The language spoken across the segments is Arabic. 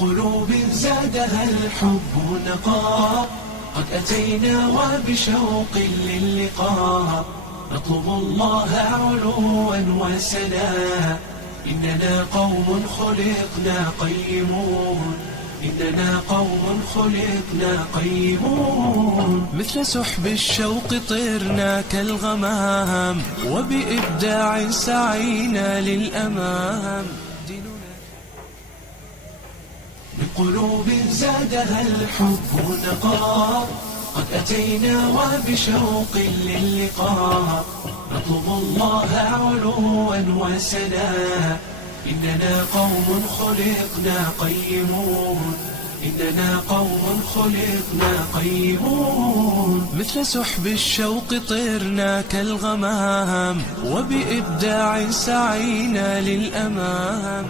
بقلوب زادها الحب نقاء، قد أتينا وبشوق للقاء، نطلب الله علوا وسنا. إننا قوم خلقنا قيمون، إننا قوم خلقنا قيمون. مثل سحب الشوق طرنا كالغمام، وبإبداع سعينا للأمام. بقلوب زادها الحب نقاء، قد أتينا وبشوق للقاء، نطلب الله علوا وسنا. إننا قوم خلقنا قيمون، إننا قوم خلقنا قيمون. مثل سحب الشوق طرنا كالغمام، وبإبداع سعينا للأمام.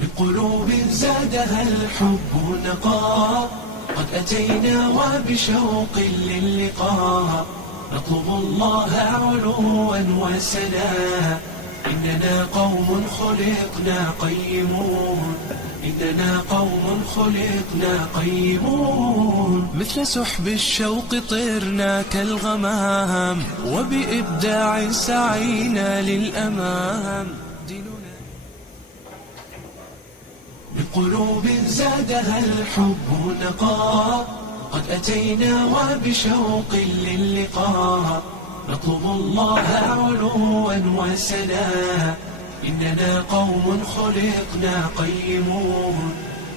بقلوب زادها الحب نقاء، قد أتينا وبشوق للقاء، نطلب الله علوا وسنا. إننا قوم خلقنا قيمون، إننا قوم خلقنا قيمون. مثل سحب الشوق طرنا كالغمام، وبإبداع سعينا للأمام. بقلوب زادها الحب نقاء، قد أتينا وبشوق للقاء، نطلب الله علوا وسنا. إننا قوم خلقنا قيمون،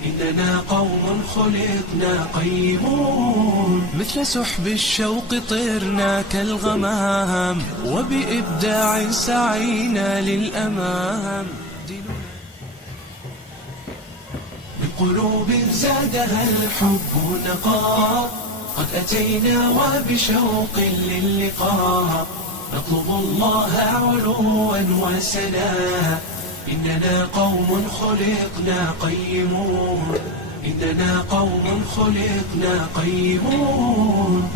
إننا قوم خلقنا قيمون. مثل سحب الشوق طرنا كالغمام، وبإبداع سعينا للأمام. بقلوب زادها الحب نقاء، قد أتينا وبشوق للقاء، نطلب الله علوا وسنا. إننا قوم خلقنا قيمون، إننا قوم خلقنا قيمون.